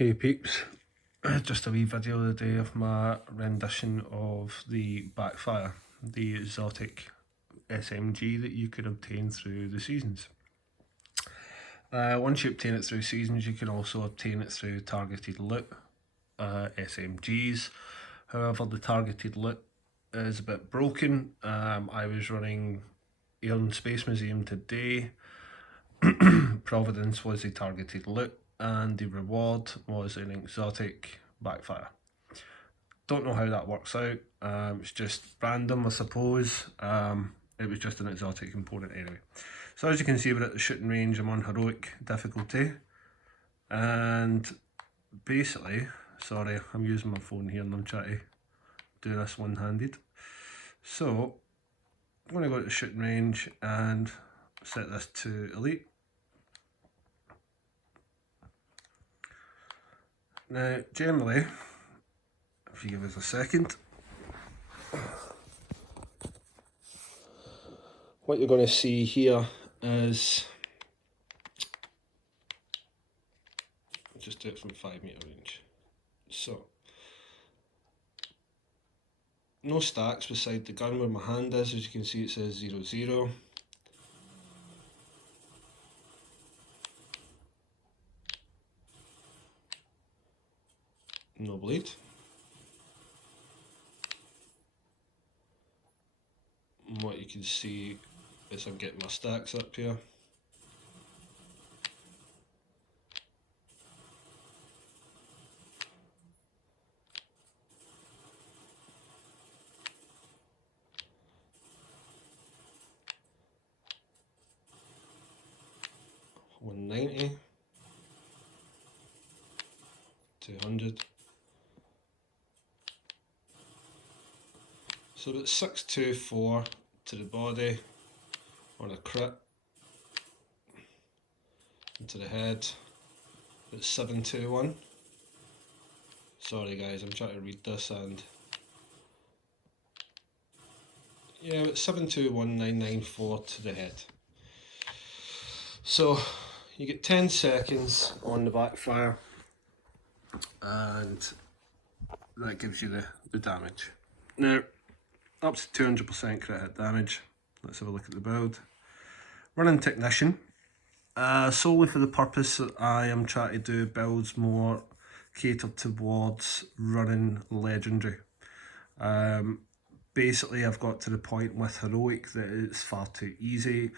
Hey peeps, just a wee video today of my rendition of the Backfire, the exotic SMG that you can obtain through the seasons. Once you obtain it through seasons, you can also obtain it through targeted loot, SMGs. However, the targeted loot is a bit broken. I was running Air Space Museum today. Providence was the targeted loot and the reward was an exotic Backfire. Don't know how that works out, it's just random I suppose. It was just an exotic component anyway. So as you can see, we're at the shooting range. I'm on heroic difficulty, and basically, sorry, I'm using my phone here and I'm trying to do this one-handed. So I'm going to go to the shooting range and set this to elite. Now generally, if you give us a second, what you're going to see here is, just do it from 5 meter range. So no stacks beside the gun where my hand is. As you can see, it says 00. No bleed. And what you can see is I'm getting my stacks up here. $190, $200. So about 624 to the body on a crit, and to the head it's 721. Sorry guys, I'm trying to read this, and yeah, it's 721994 to the head. So you get 10 seconds on the Backfire, and that gives you the damage. Now, up to 200% crit hit damage. Let's have a look at the build. Running Technician, solely for the purpose that I am trying to do builds more catered towards running Legendary. Basically, I've got to the point with Heroic that it's far too easy.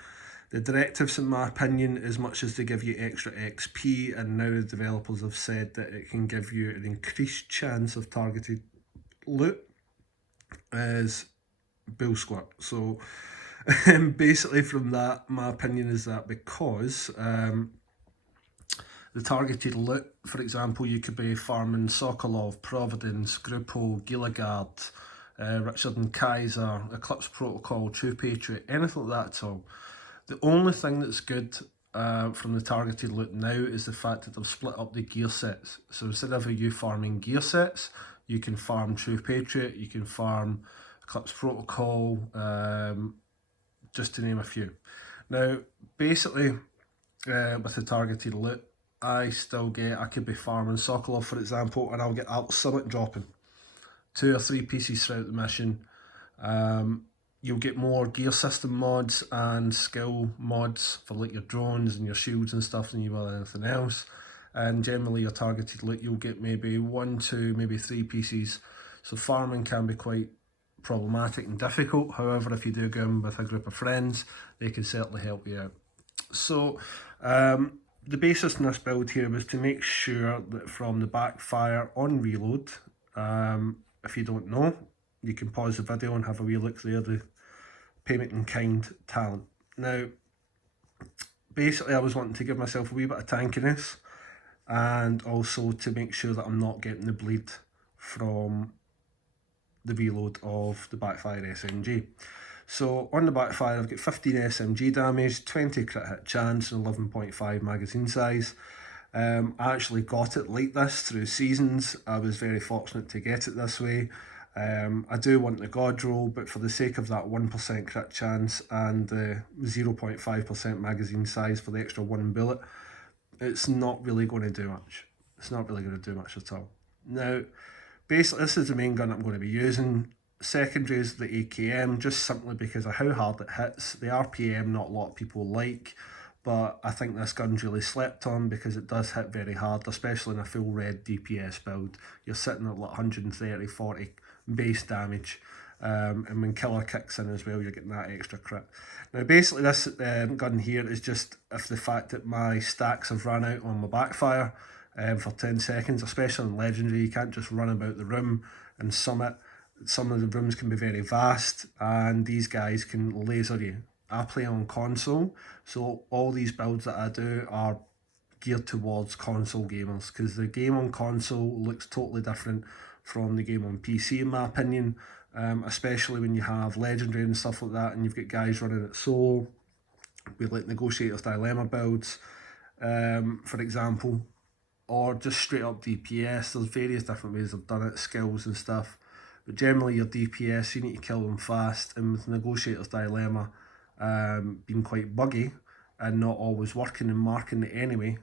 The directives, in my opinion, as much as they give you extra XP, and now the developers have said that it can give you an increased chance of targeted loot, is bull squirt. So basically from that, my opinion is that because the targeted loot, for example, you could be farming Sokolov, Providence, Grupo, Gilligard, Richard and Kaiser, Eclipse Protocol, True Patriot, anything like that at all. The only thing that's good from the targeted loot now is the fact that they've split up the gear sets. So instead of you farming gear sets, you can farm True Patriot, you can farm Eclipse Protocol, just to name a few. Now, basically, with the targeted loot, I could be farming Sokolov, for example, and I'll get Summit dropping 2 or 3 pieces throughout the mission. You'll get more gear system mods and skill mods for like your drones and your shields and stuff than you will anything else. And generally your targeted loot, you'll get maybe 1, 2, maybe 3 pieces. So farming can be quite problematic and difficult. However, if you do go in with a group of friends, they can certainly help you out. So the basis in this build here was to make sure that from the Backfire on reload, if you don't know, you can pause the video and have a wee look there, the payment in kind talent. Now, basically I was wanting to give myself a wee bit of tankiness, and also to make sure that I'm not getting the bleed from the reload of the Backfire SMG. So on the Backfire, I've got 15 SMG damage, 20 crit hit chance, and 11.5 magazine size. I actually got it like this through seasons. I was very fortunate to get it this way. I do want the God roll, but for the sake of that 1% crit chance and the 0.5% magazine size for the extra 1 bullet, it's not really going to do much. It's not really going to do much at all. Now, basically, this is the main gun I'm going to be using. Secondary is the AKM, just simply because of how hard it hits. The RPM, not a lot of people like, but I think this gun's really slept on because it does hit very hard, especially in a full red DPS build. You're sitting at like 130, 40 base damage. And when killer kicks in as well, you're getting that extra crit. Now, basically, this gun here is just if the fact that my stacks have run out on my Backfire for 10 seconds, especially in Legendary. You can't just run about the room and summit. Some of the rooms can be very vast, and these guys can laser you. I play on console, so all these builds that I do are geared towards console gamers, because the game on console looks totally different from the game on PC in my opinion, especially when you have Legendary and stuff like that, and you've got guys running it solo with like Negotiator's Dilemma builds, for example, or just straight up DPS. There's various different ways I've done it, skills and stuff, but generally your DPS, you need to kill them fast, and with Negotiator's Dilemma being quite buggy and not always working and marking it anyway,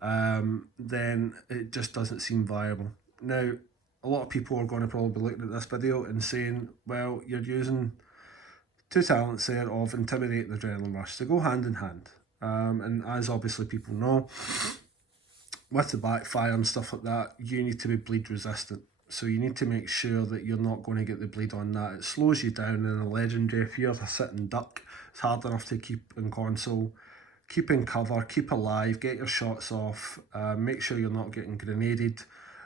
then it just doesn't seem viable. Now, a lot of people are going to probably be looking at this video and saying, well, you're using two talents there of Intimidate and Adrenaline Rush. They go hand in hand. And as obviously people know, with the Backfire and stuff like that, you need to be bleed resistant. So you need to make sure that you're not going to get the bleed on that. It slows you down in a Legendary. If you're a sitting duck, it's hard enough to keep in console. Keep in cover, keep alive, get your shots off, make sure you're not getting grenaded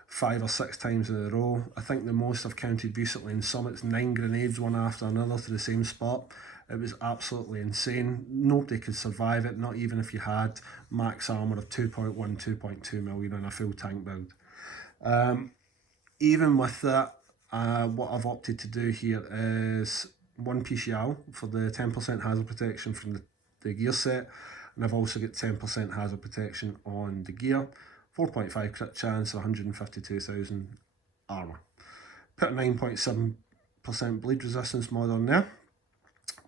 5 or 6 times in a row. I think the most I've counted recently in Summit's 9 grenades one after another to the same spot. It was absolutely insane. Nobody could survive it, not even if you had max armour of 2.1, 2.2 million on a full tank build. Even with that, what I've opted to do here is 1 piece YAL for the 10% hazard protection from the gear set, and I've also got 10% hazard protection on the gear. 4.5 crit chance, 152,000 armour. Put a 9.7% bleed resistance mod on there.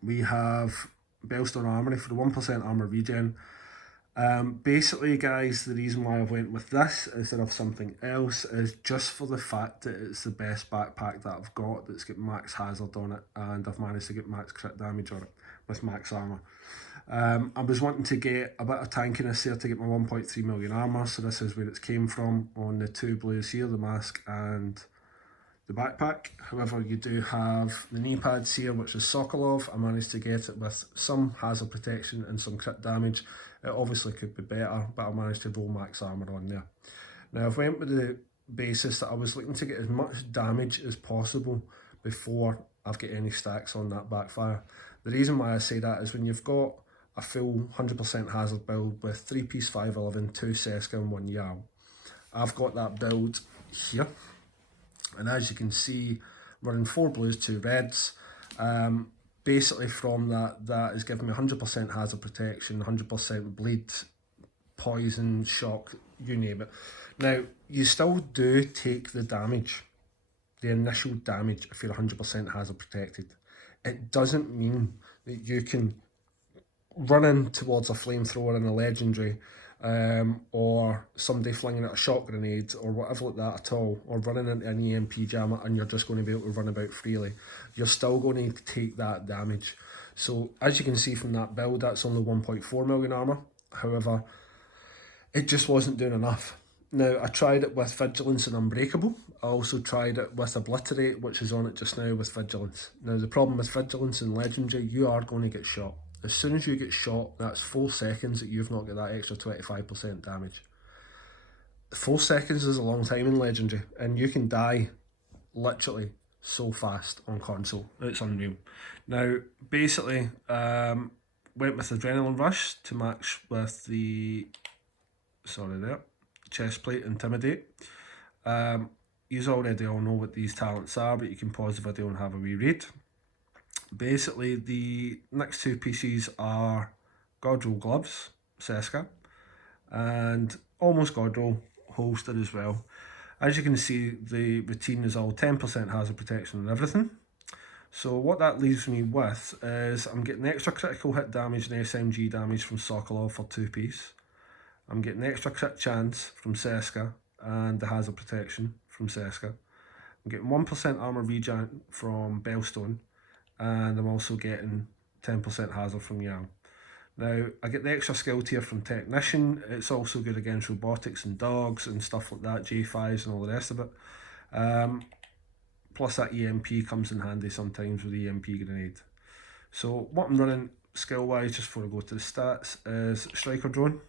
We have Bellstone Armory for the 1% armour regen. Basically, guys, the reason why I've went with this instead of something else is just for the fact that it's the best backpack that I've got that's got max hazard on it, and I've managed to get max crit damage on it with max armour. I was wanting to get a bit of tankiness there to get my 1.3 million armour, so this is where it's came from on the two blues here, the mask and the backpack. However, you do have the knee pads here, which is Sokolov. I managed to get it with some hazard protection and some crit damage. It obviously could be better, but I managed to roll max armour on there. Now, I've went with the basis that I was looking to get as much damage as possible before I've got any stacks on that Backfire. The reason why I say that is when you've got a full 100% hazard build with 3-piece 511, 2 Seska and 1 YAL. I've got that build here, and as you can see, running 4 blues, 2 reds. Basically from that is giving me 100% hazard protection, 100% bleed, poison, shock, you name it. Now, you still do take the damage, the initial damage, if you're 100% hazard protected. It doesn't mean that you can run in towards a flamethrower in a Legendary, or somebody flinging out a shot grenade or whatever like that at all, or running into an EMP jammer, and you're just going to be able to run about freely. You're still going to take that damage. So as you can see from that build, that's only 1.4 million armour. However, it just wasn't doing enough. Now, I tried it with Vigilance and Unbreakable. I also tried it with Obliterate, which is on it just now with Vigilance. Now, the problem with Vigilance and Legendary, you are going to get shot. As soon as you get shot, that's 4 seconds that you've not got that extra 25% damage. 4 seconds is a long time in Legendary, and you can die literally so fast on console. It's unreal. Now, basically, went with Adrenaline Rush to match with the, Chestplate Intimidate. You already all know what these talents are, but you can pause the video and have a wee read. Basically, the next 2 pieces are Godroll Gloves, Seska, and almost Godroll Holster as well. As you can see, the routine is all 10% hazard protection and everything. So what that leaves me with is I'm getting extra critical hit damage and SMG damage from Sokolov for 2 piece. I'm getting extra crit chance from Seska, and the hazard protection from Seska. I'm getting 1% armor regen from Bellstone, and I'm also getting 10% hazard from Yang. Now, I get the extra skill tier from Technician. It's also good against robotics and dogs and stuff like that, J5s and all the rest of it. Plus that EMP comes in handy sometimes with the EMP grenade. So what I'm running skill wise, just before I go to the stats, is Striker Drone,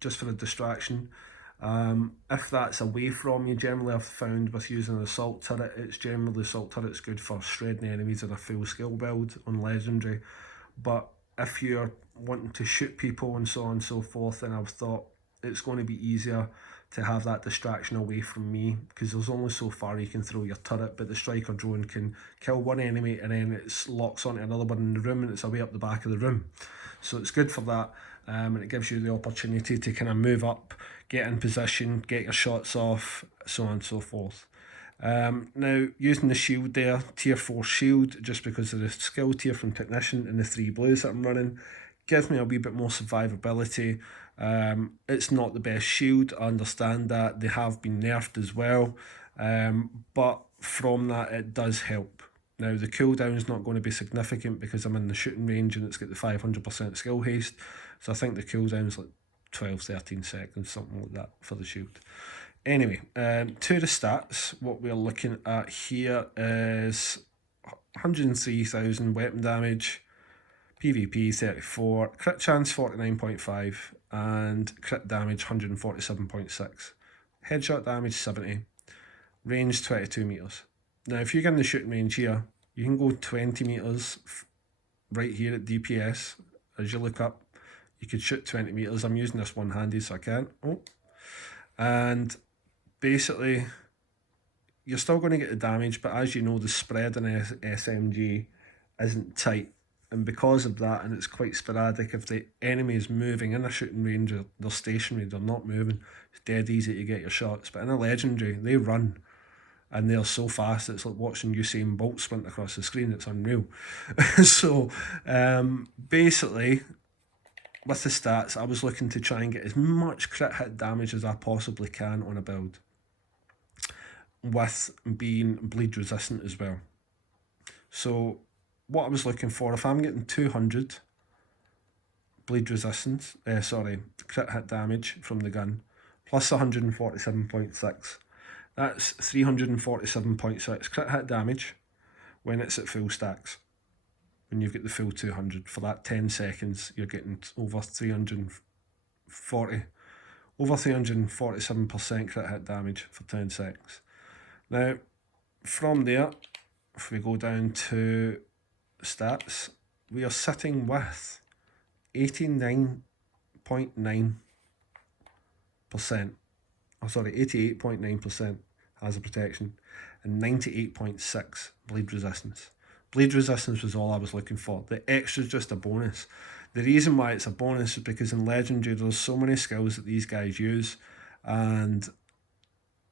just for a distraction. If that's away from you, generally I've found with using an assault turret, it's generally assault turret's good for shredding enemies in a full skill build on legendary. But if you're wanting to shoot people and so on and so forth, then I've thought it's going to be easier to have that distraction away from me, because there's only so far you can throw your turret, but the striker drone can kill one enemy and then it locks onto another one in the room and it's away up the back of the room. So it's good for that, and it gives you the opportunity to kind of move up, get in position, get your shots off, so on and so forth. Now, using the shield there, tier 4 shield, just because of the skill tier from Technician and the 3 blues that I'm running, gives me a wee bit more survivability. It's not the best shield, I understand that, they have been nerfed as well, but from that it does help. Now, the cooldown is not going to be significant because I'm in the shooting range and it's got the 500% skill haste, so I think the cooldown is like 12-13 seconds, something like that for the shield. Anyway, to the stats, what we're looking at here is 103,000 weapon damage, PvP 34, crit chance 49.5, and crit damage 147.6. Headshot damage 70, range 22 metres. Now, if you get in the shooting range here, you can go 20 metres right here at DPS. As you look up, you could shoot 20 metres. I'm using this one-handed so I can't. Oh. And basically, you're still going to get the damage, but as you know, the spread in SMG isn't tight. And because of that, and it's quite sporadic, if the enemy is moving in a shooting range, or they're stationary, they're not moving, it's dead easy to get your shots. But in a legendary, they run. And they're so fast, it's like watching Usain Bolt sprint across the screen. It's unreal. So, basically, with the stats, I was looking to try and get as much crit hit damage as I possibly can on a build, with being bleed resistant as well. So, what I was looking for, if I'm getting 200 bleed resistance, crit hit damage from the gun, plus 147.6, that's 347.6 crit hit damage when it's at full stacks. When you've got the full 200, for that 10 seconds, you're getting over 347% crit hit damage for 10 seconds. Now, from there, if we go down to stats, we are sitting with 88.9% hazard protection and 98.6 bleed resistance. Bleed resistance was all I was looking for. The extra is just a bonus. The reason why it's a bonus is because in Legendary there's so many skills that these guys use, and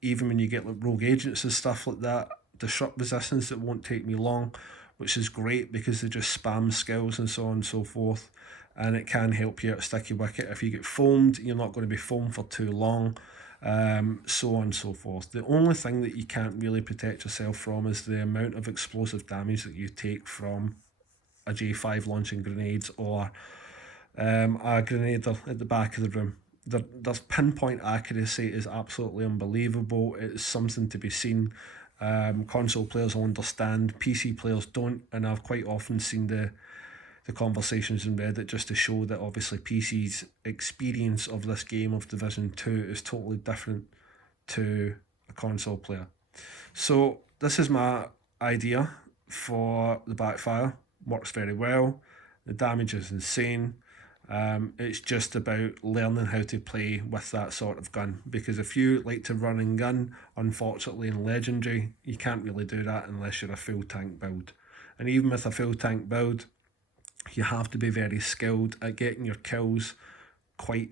even when you get like rogue agents and stuff like that, disrupt resistance, it won't take me long, which is great because they just spam skills and so on and so forth, and it can help you out sticky wicket. If you get foamed, you're not going to be foamed for too long, so on and so forth. The only thing that you can't really protect yourself from is the amount of explosive damage that you take from a J5 launching grenades, or a grenadier at the back of the room. Their pinpoint accuracy is absolutely unbelievable. It's something to be seen. Console players will understand, PC players don't, and I've quite often seen the conversations in Reddit just to show that obviously PC's experience of this game of Division 2 is totally different to a console player. So this is my idea for the Backfire. Works very well. The damage is insane. It's just about learning how to play with that sort of gun, because if you like to run and gun, unfortunately in Legendary you can't really do that unless you're a full tank build. And even with a full tank build, you have to be very skilled at getting your kills quite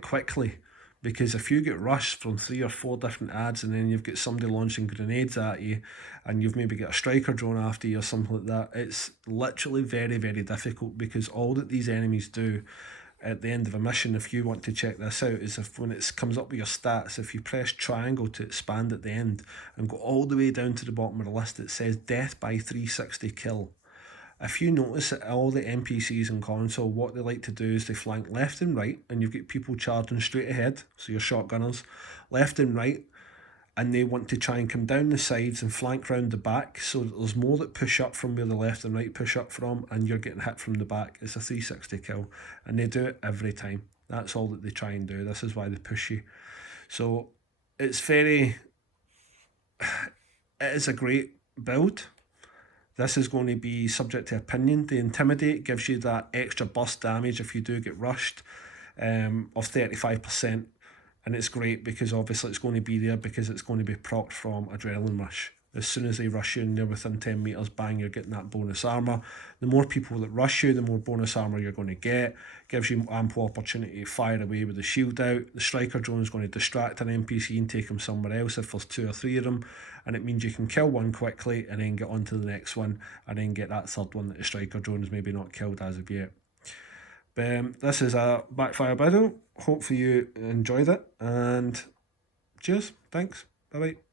quickly, because if you get rushed from 3 or 4 different ads and then you've got somebody launching grenades at you and you've maybe got a striker drone after you or something like that, it's literally very, very difficult, because all that these enemies do at the end of a mission, if you want to check this out, is if when it comes up with your stats, if you press triangle to expand at the end and go all the way down to the bottom of the list, it says death by 360 kill. If you notice that all the NPCs in console, what they like to do is they flank left and right, and you've got people charging straight ahead, so your shotgunners, left and right, and they want to try and come down the sides and flank round the back, so that there's more that push up from where the left and right push up from, and you're getting hit from the back. It's a 360 kill, and they do it every time. That's all that they try and do. This is why they push you. So it's very, it is a great build. This is going to be subject to opinion. The Intimidate gives you that extra burst damage if you do get rushed, of 35%. And it's great because obviously it's going to be there because it's going to be procced from Adrenaline Rush. As soon as they rush you and they're within 10 metres, bang, you're getting that bonus armour. The more people that rush you, the more bonus armour you're going to get. Gives you ample opportunity to fire away with the shield out. The striker drone is going to distract an NPC and take him somewhere else if there's 2 or 3 of them. And it means you can kill one quickly and then get on to the next one and then get that third one that the striker drone is maybe not killed as of yet. This is a Backfire battle. Hopefully you enjoyed it, and cheers, thanks, bye bye.